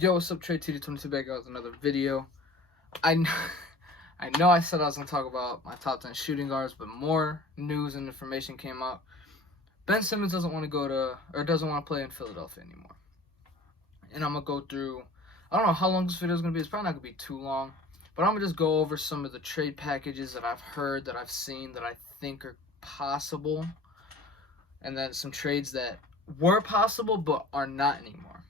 Yo, what's up, Trey TD22 back out with another video. I know I said I was going to talk about my top 10 shooting guards, but more news and information came out. Ben Simmons doesn't want to play in Philadelphia anymore. And I'm going to go through, I don't know how long this video is going to be. It's probably not going to be too long. But I'm going to just go over some of the trade packages that I've heard, that I've seen, that I think are possible. And then some trades that were possible but are not anymore.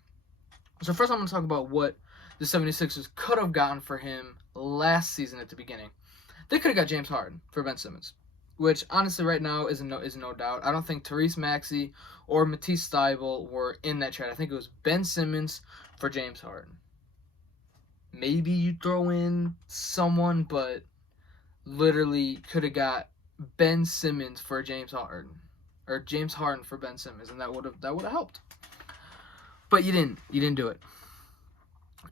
So first I'm going to talk about what the 76ers could have gotten for him last season at the beginning. They could have got James Harden for Ben Simmons, which honestly right now is no doubt. I don't think Tyrese Maxey or Matisse Thybulle were in that trade. I think it was Ben Simmons for James Harden. Maybe you throw in someone, but literally could have got Ben Simmons for James Harden, or James Harden for Ben Simmons, and that would have helped. But you didn't do it.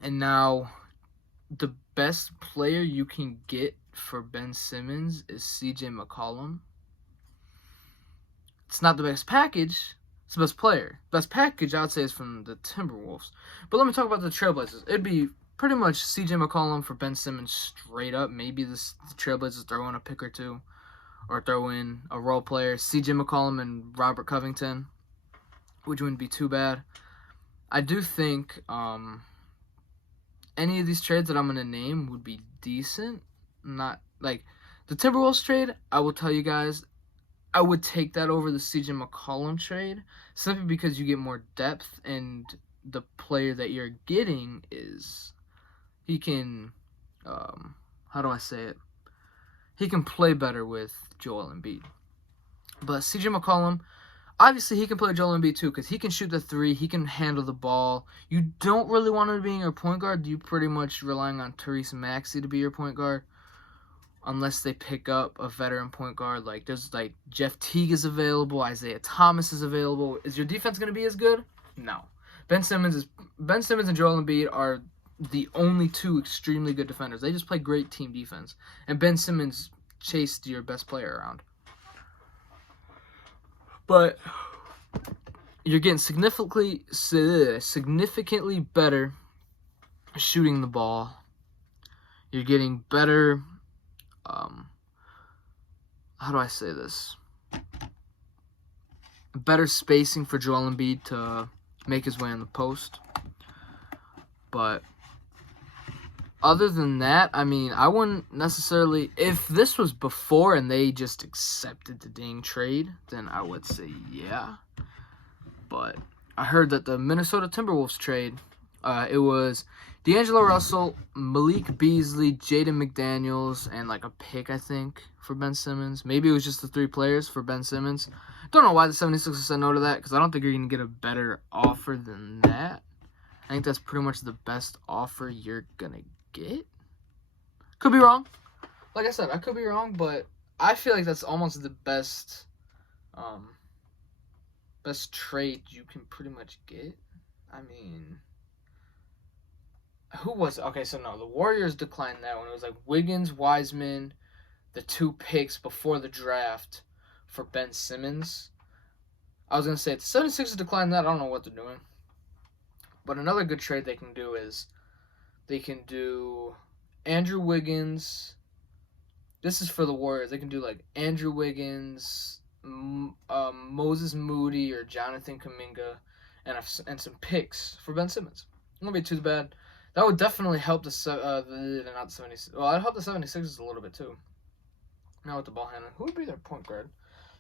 And now the best player you can get for Ben Simmons is CJ McCollum. It's not the best package, it's the best player. Best package I'd say is from the Timberwolves. But let me talk about the Trailblazers. It'd be pretty much CJ McCollum for Ben Simmons straight up. Maybe the Trailblazers throw in a pick or two, or throw in a role player. CJ McCollum and Robert Covington, which wouldn't be too bad. I do think any of these trades that I'm going to name would be decent. Not like the Timberwolves trade, I will tell you guys, I would take that over the CJ McCollum trade, simply because you get more depth, and the player that you're getting is, he can, how do I say it? He can play better with Joel Embiid. But CJ McCollum, obviously, he can play Joel Embiid too, because he can shoot the three, he can handle the ball. You don't really want him to be your point guard. You pretty much relying on Tyrese Maxey to be your point guard, unless they pick up a veteran point guard. Like, there's like Jeff Teague is available, Isaiah Thomas is available. Is your defense going to be as good? No. Ben Simmons and Joel Embiid are the only two extremely good defenders. They just play great team defense, and Ben Simmons chased your best player around. But you're getting significantly better shooting the ball. You're getting better, how do I say this? Better spacing for Joel Embiid to make his way on the post. But other than that, I mean, I wouldn't necessarily, if this was before and they just accepted the dang trade, then I would say yeah. But I heard that the Minnesota Timberwolves trade, it was D'Angelo Russell, Malik Beasley, Jaden McDaniels, and like a pick, I think, for Ben Simmons. Maybe it was just the three players for Ben Simmons. Don't know why the 76ers said no to that, because I don't think you're going to get a better offer than that. I think that's pretty much the best offer you're going to get. Could be wrong. Like I said, I could be wrong, but I feel like that's almost the best trade you can pretty much get. I mean, who was it? Okay, so no, the Warriors declined that one. It was like Wiggins, Wiseman, the two picks before the draft for Ben Simmons. I was going to say, if the 76ers declined that, I don't know what they're doing. But another good trade they can do is they can do Andrew Wiggins. This is for the Warriors. They can do like Andrew Wiggins, Moses Moody, or Jonathan Kuminga, and some picks for Ben Simmons. It won't be too bad. That would definitely help not the 76ers. Well, I'd help the 76ers a little bit too. Now with the ball handling, who would be their point guard?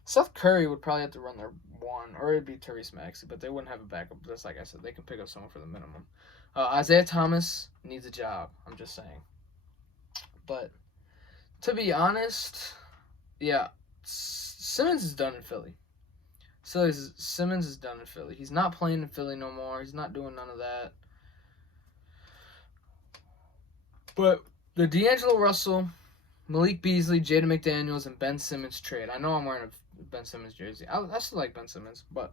Seth Curry would probably have to run their one, or it'd be Tyrese Maxey, but they wouldn't have a backup. Just like I said, they can pick up someone for the minimum. Isaiah Thomas needs a job. I'm just saying. But to be honest, yeah, Simmons is done in Philly. Simmons is done in Philly. He's not playing in Philly no more. He's not doing none of that. But the D'Angelo Russell, Malik Beasley, Jaden McDaniels, and Ben Simmons trade. I know I'm wearing a Ben Simmons jersey. I still like Ben Simmons, but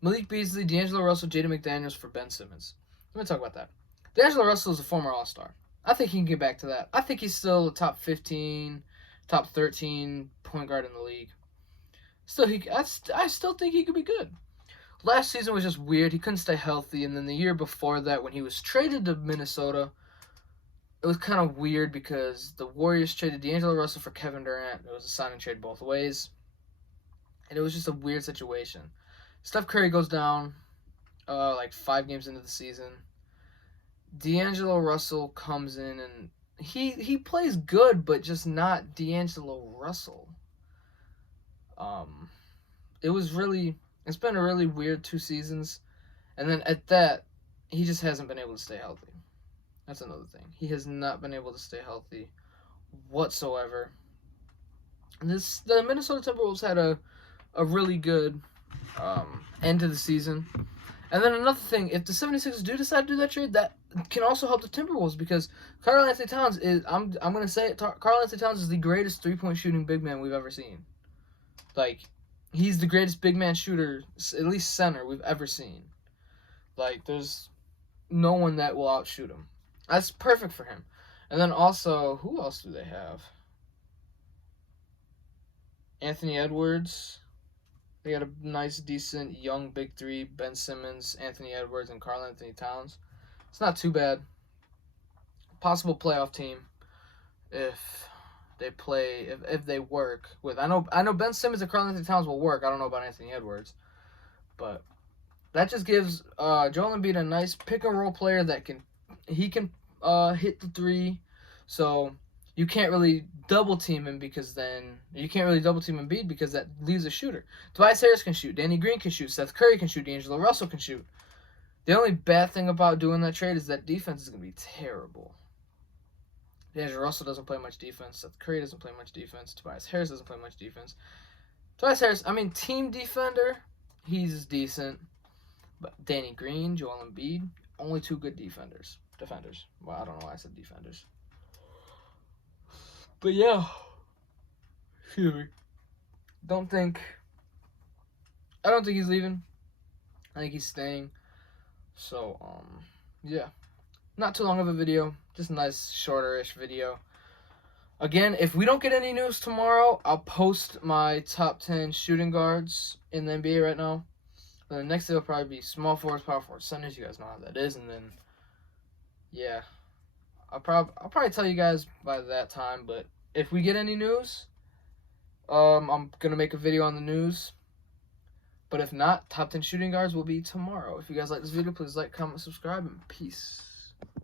Malik Beasley, D'Angelo Russell, Jaden McDaniels for Ben Simmons. Let me talk about that. D'Angelo Russell is a former All-Star. I think he can get back to that. I think he's still a top 15, top 13 point guard in the league. I still think he could be good. last season was just weird. He couldn't stay healthy, and then the year before that, when he was traded to Minnesota, it was kind of weird because the Warriors traded D'Angelo Russell for Kevin Durant. It was a sign and trade both ways, and it was just a weird situation. Steph Curry goes down like 5 games into the season. D'Angelo Russell comes in, and he plays good, but just not D'Angelo Russell. It's been a really weird 2 seasons, and then at that, he just hasn't been able to stay healthy. That's another thing. He has not been able to stay healthy whatsoever. The Minnesota Timberwolves had a really good end to the season. And then another thing, if the 76ers do decide to do that trade, that can also help the Timberwolves because Karl-Anthony Towns is, I'm going to say it, Karl-Anthony Towns is the greatest three-point shooting big man we've ever seen. Like, he's the greatest big man shooter, at least center, we've ever seen. Like, there's no one that will outshoot him. That's perfect for him. And then also, who else do they have? Anthony Edwards. They got a nice, decent, young big three. Ben Simmons, Anthony Edwards, and Karl-Anthony Towns. It's not too bad. Possible playoff team if they play, if they work with. I know Ben Simmons and Karl-Anthony Towns will work. I don't know about Anthony Edwards. But that just gives Joel Embiid a nice pick-and-roll player that can hit the three. So you can't really double team him because then you can't really double team Embiid because that leaves a shooter. Tobias Harris can shoot, Danny Green can shoot, Seth Curry can shoot, D'Angelo Russell can shoot. The only bad thing about doing that trade is that defense is going to be terrible. D'Angelo Russell doesn't play much defense. Seth Curry doesn't play much defense. Tobias Harris doesn't play much defense. Tobias Harris, team defender, he's decent. But Danny Green, Joel Embiid, only 2 good defenders. Well, I don't know why I said defenders. But yeah. Excuse me. I don't think he's leaving. I think he's staying. So, yeah. Not too long of a video. Just a nice, shorter-ish video. Again, if we don't get any news tomorrow, I'll post my top 10 shooting guards in the NBA right now. Then the next day will probably be small forwards, power forwards, centers. You guys know how that is. And then, yeah. I'll probably tell you guys by that time. But if we get any news, I'm going to make a video on the news. But if not, top 10 shooting guards will be tomorrow. If you guys like this video, please like, comment, subscribe, and peace.